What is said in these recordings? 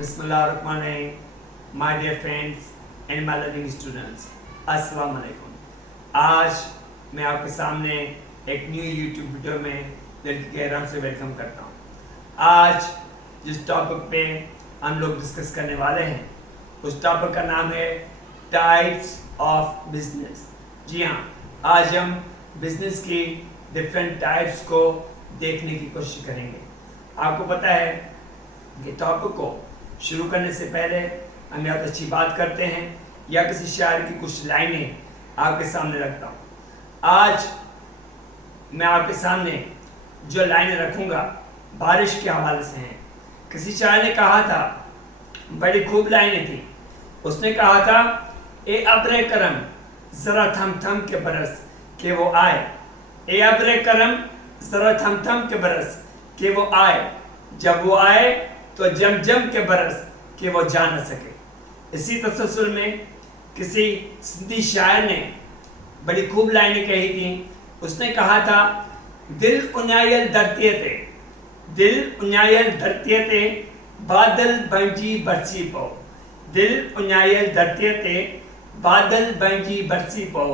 Bismillahirrahmanirrahim. My dear friends and my loving students, अस्सलाम वालेकुम। आज मैं आपके सामने एक न्यू यूट्यूब वीडियो में दिल की गहराई से वेलकम करता हूँ। आज जिस टॉपिक पे हम लोग डिस्कस करने वाले हैं उस टॉपिक का नाम है टाइप्स ऑफ बिजनेस। जी हाँ, आज हम बिजनेस की डिफरेंट टाइप्स को देखने की कोशिश करेंगे। आपको पता है कि टॉपिक को शुरू करने से पहले हम या तो अच्छी बात करते हैं या किसी शायर की कुछ लाइनें आपके सामने रखता हूँ। आज मैं आपके सामने जो लाइनें रखूँगा बारिश के हवाले से हैं। किसी शायर ने कहा था, बड़ी खूब लाइनें थी। उसने कहा था, ए अब्रे करम ज़रा थम थम के बरस के वो आए, ए अब्रे करम ज़रा थम थम के बरस के वो आए, जब वो आए तो जम जम के बरस के वो जा न सके। इसी तसलसल में किसी सिंधी शायर ने बड़ी खूब लाइनें कही थी। उसने कहा था, दिल उन्यायल धरती ते, दिल उन्यायल धरती ते बादल बंजी बरसी पो, दिल उन्यायल धरती ते बादल बंजी बरसी पो,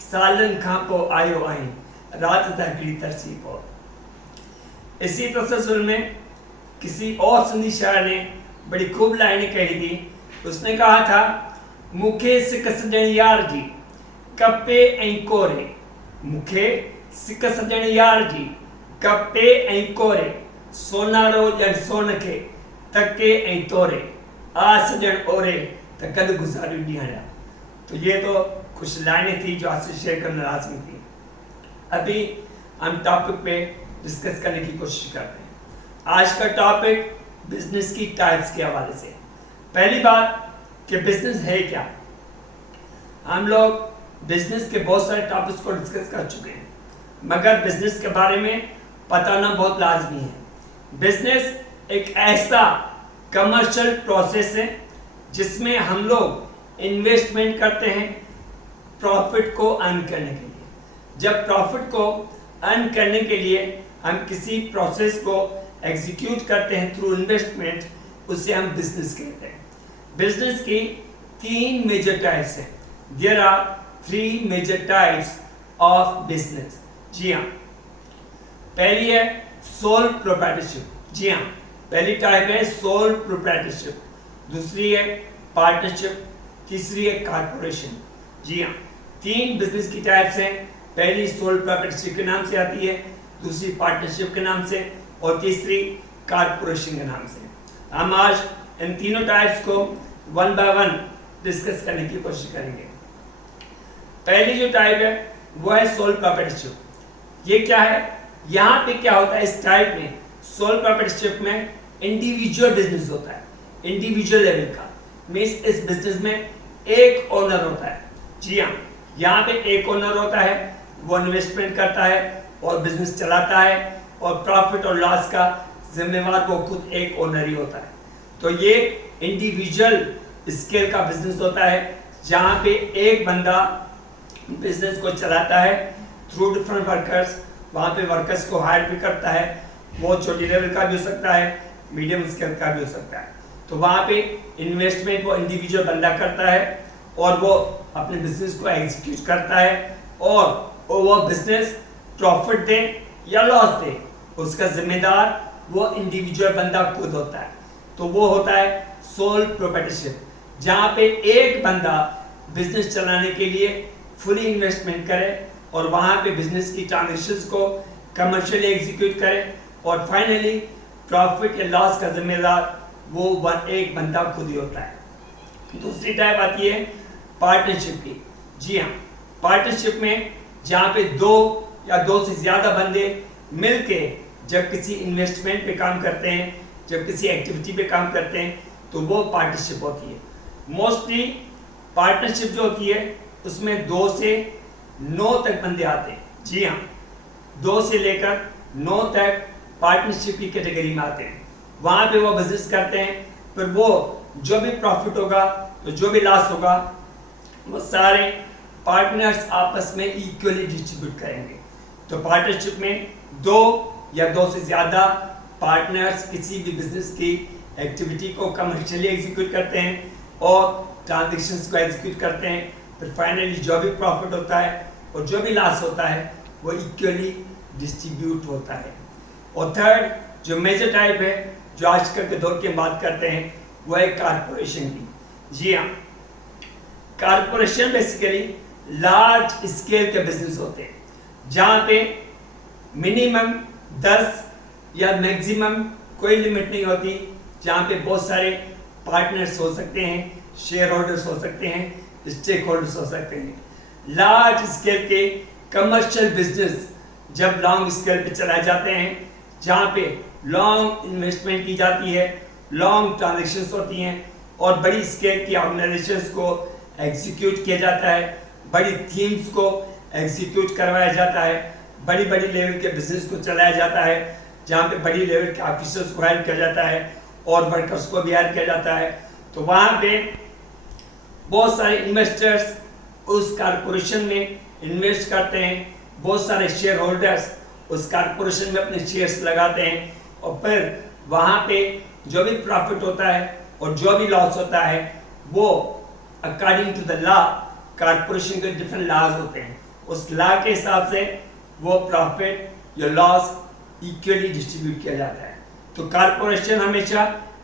सालन खां पो आयो आई रात तकड़ी तरसी पो। इसी तसलसल में किसी और सिंधी शायर ने बड़ी खूब लाइनें कही थी। उसने कहा था, मुखे सिक सजण यार जी कपे ऐं कोरे, मुखे सिक सजण यार जी कपे ऐं कोरे, सोनारो ॼण सोन खे तके ऐं तोरे, आ सजण ओरे त कद गुज़ारियूं ॾींहं। तो ये तो कुछ लाइनें थी जो आपसे शेयर करना लाज़मी थी। अभी हम टॉपिक पे डिस्कस करने की कोशिश करते हैं। आज का टॉपिक बिजनेस की टाइप्स के हवाले से। पहली बात कि बिजनेस है क्या। हम लोग बिजनेस के बहुत सारे टॉपिक्स को डिस्कस कर चुके हैं, मगर बिजनेस के बारे में पता होना बहुत लाजमी है। बिजनेस एक ऐसा कमर्शियल प्रोसेस है जिसमें हम लोग इन्वेस्टमेंट करते हैं प्रॉफिट को अर्न करने के लिए। जब प्रॉफिट को अर्न करने के लिए हम किसी प्रोसेस को एग्जीक्यूट करते हैं थ्रू इन्वेस्टमेंट, उसे हम बिजनेस कहते हैं। बिजनेस की तीन मेजर टाइप्स हैं। There are 3 major types of business. जी हाँ, पहली है सोल प्रोप्राइटरशिप। जी हाँ, पहली टाइप है सोल प्रोप्राइटरशिप। दूसरी है पार्टनरशिप, तीसरी है कारपोरेशन। जी हाँ, 3 बिजनेस की टाइप्स हैं। पहली सोल प्रोप्राइटरशिप के नाम से आती है, दूसरी पार्टनरशिप के नाम से और तीसरी कारपोरेशन के नाम से। हम आज इन तीनों टाइप्स को वन बाय वन डिस्कस करने की कोशिश करेंगे। पहली जो टाइप है वो है सोल प्रोप्राइटरशिप। ये क्या है, यहाँ पे क्या होता है इस टाइप में, सोल प्रोप्राइटरशिप में इंडिविजुअल बिजनेस होता है, इंडिविजुअल लेवल का। मीन्स इस बिजनेस में एक ओनर होता है। जी हाँ, यहाँ पे एक ओनर होता है, वो इन्वेस्टमेंट करता है और बिजनेस चलाता है और प्रॉफिट और लॉस का जिम्मेवार वो खुद एक ओनर ही होता है। तो ये इंडिविजुअल स्केल का बिजनेस होता है जहाँ पे एक बंदा बिजनेस को चलाता है थ्रू डिफरेंट वर्कर्स। वहाँ पे वर्कर्स को हायर भी करता है, वो छोटी लेवल का भी हो सकता है, मीडियम स्केल का भी हो सकता है। तो वहाँ पे इन्वेस्टमेंट वो इंडिविजुअल बंदा करता है और वो अपने बिजनेस को एग्जीक्यूट करता है और वो बिजनेस प्रॉफिट दे या लॉस दे, उसका जिम्मेदार वो इंडिविजुअल बंदा खुद होता है। तो वो होता है सोल प्रोप्राइटरशिप, जहाँ पे एक बंदा बिजनेस चलाने के लिए फुली इन्वेस्टमेंट करे और वहाँ पे बिजनेस की ट्रांजेक्शंस को कमर्शियली एग्जीक्यूट करे और फाइनली प्रॉफिट या लॉस का जिम्मेदार वो एक बंदा खुद ही होता है। दूसरी टाइप आती है पार्टनरशिप की। जी हाँ, पार्टनरशिप में जहाँ पे 2 या 2 से ज़्यादा बंदे मिलके जब किसी इन्वेस्टमेंट पे काम करते हैं, जब किसी एक्टिविटी पे काम करते हैं, तो वो पार्टनरशिप होती है। मोस्टली पार्टनरशिप जो होती है उसमें 2 से 9 तक बंदे आते हैं। जी हाँ, 2 से लेकर 9 तक पार्टनरशिप की कैटेगरी में आते हैं। वहाँ पे वो बिजनेस करते हैं, फिर वो जो भी प्रॉफिट होगा तो जो भी लॉस होगा वो सारे पार्टनर्स आपस में इक्वली डिस्ट्रीब्यूट करेंगे। तो पार्टनरशिप में 2 या 2 से ज़्यादा पार्टनर्स किसी भी बिजनेस की एक्टिविटी को कमर्शियली एग्जीक्यूट करते हैं और ट्रांजेक्शन्स को एग्जीक्यूट करते हैं। फिर फाइनली जो भी प्रॉफिट होता है और जो भी लॉस होता है वो इक्वली डिस्ट्रीब्यूट होता है। और थर्ड जो मेजर टाइप है जो आजकल के दौर की बात करते हैं वो है कारपोरेशन की। जी हाँ, कारपोरेशन बेसिकली लार्ज स्केल के बिजनेस होते हैं जहाँ पे मिनिमम 10 या मैक्सिमम कोई लिमिट नहीं होती, जहाँ पे बहुत सारे पार्टनर्स हो सकते हैं, शेयर होल्डर्स हो सकते हैं, स्टेक होल्डर्स हो सकते हैं। लार्ज स्केल के कमर्शियल बिजनेस जब लॉन्ग स्केल पे चलाए जाते हैं, जहाँ पे लॉन्ग इन्वेस्टमेंट की जाती है, लॉन्ग ट्रांजेक्शन्स होती हैं और बड़ी स्केल की ऑर्गेनाइजेशंस को एग्जीक्यूट किया जाता है, बड़ी थीम्स को एग्जीक्यूट करवाया जाता है, बड़ी बड़ी लेवल के बिजनेस को चलाया जाता है, जहाँ पे बड़ी लेवल के ऑफिसर्स को हायर किया जाता है और वर्कर्स को भी हायर किया जाता है। तो वहाँ पे बहुत सारे इन्वेस्टर्स उस कारपोरेशन में इन्वेस्ट करते हैं, बहुत सारे शेयर होल्डर्स उस कारपोरेशन में अपने शेयर्स लगाते हैं और फिर वहाँ पे जो भी प्रॉफिट होता है और जो भी लॉस होता है वो according to the law, corporation के डिफरेंट लॉज होते हैं, उस लॉ के हिसाब से वो प्रॉफिट या लॉस इक्वली डिस्ट्रीब्यूट किया जाता है। तो कारपोरेशन हमेशा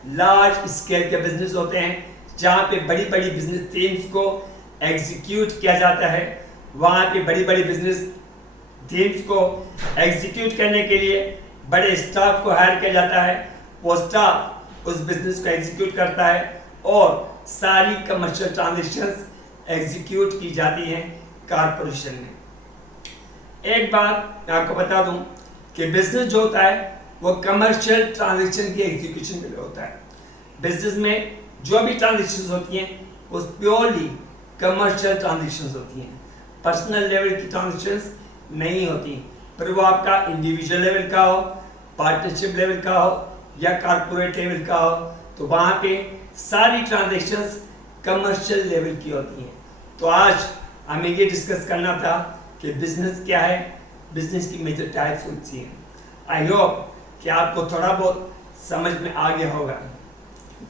लार्ज स्केल के बिजनेस होते हैं जहाँ पे बड़ी बड़ी बिजनेस थीम्स को एग्जीक्यूट किया जाता है। वहाँ पे बड़ी बड़ी बिजनेस थीम्स को एग्जीक्यूट करने के लिए बड़े स्टाफ को हायर किया जाता है, वो स्टाफ उस बिजनेस को एग्जीक्यूट करता है और सारी कमर्शियल ट्रांजेक्शन्स एग्जीक्यूट की जाती हैं कारपोरेशन में। एक बात मैं आपको बता दूं कि बिजनेस जो होता है वो कमर्शियल ट्रांजेक्शन की एग्जीक्यूशन के लिए होता है। बिजनेस में जो भी ट्रांजेक्शन्स होती हैं वो प्योरली कमर्शियल ट्रांजेक्शन्स होती हैं, पर्सनल लेवल की ट्रांजेक्शन्स नहीं होती। फिर वो आपका इंडिविजुअल लेवल का हो, पार्टनरशिप लेवल का हो या कारपोरेट लेवल का हो, तो वहाँ पे सारी ट्रांजेक्शन्स कमर्शियल लेवल की होती हैं। तो आज हमें ये डिस्कस करना था कि बिजनेस क्या है, बिजनेस की मेजर टाइप्स होती हैं। आई होप कि आपको थोड़ा बहुत समझ में आ गया होगा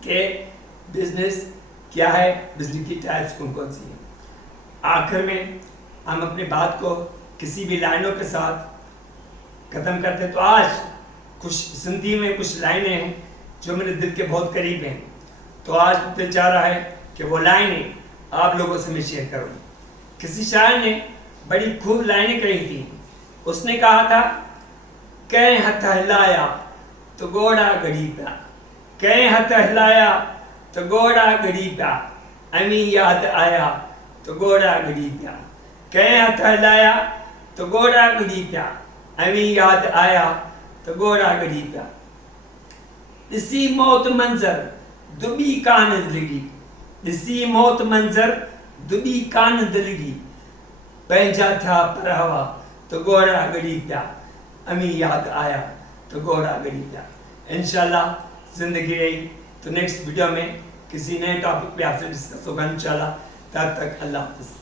कि बिजनेस क्या है, बिजनेस की टाइप्स कौन कौन सी हैं। आखिर में हम अपनी बात को किसी भी लाइनों के साथ खत्म करते हैं। तो आज कुछ जिंदगी में कुछ लाइनें हैं जो मेरे दिल के बहुत करीब हैं, तो आज दिल चाह रहा है कि वो लाइनें आप लोगों से मैं शेयर करूँ। किसी शायर ने बड़ी खूब लाइनें कही थी। उसने कहा था, कई हथ हिलाया तो घोड़ा गड़ी प्या, कई हथ हिलाया तो घोड़ा गड़ी प्या, अमी याद आया तो घोड़ा गड़ी प्या, कई हथ हिलाया तो घोड़ा गड़ी प्या, अमी याद आया तो घोड़ा गड़ी प्या। इसी मौत मंजर दुबी कान दिलगी, इसी मौत मंजर दुबी कान दिलगी, पंहिंजा था परहवा तो घोड़ा गड़ी प्या, अमी याद आया तो घोड़ा गड़ी प्या। इंशाल्लाह जिंदगी रही तो नेक्स्ट वीडियो में किसी नए टॉपिक पे आपसे डिस्कस होगा इंशाल्लाह। तब तक अल्लाह हाफ़िज़।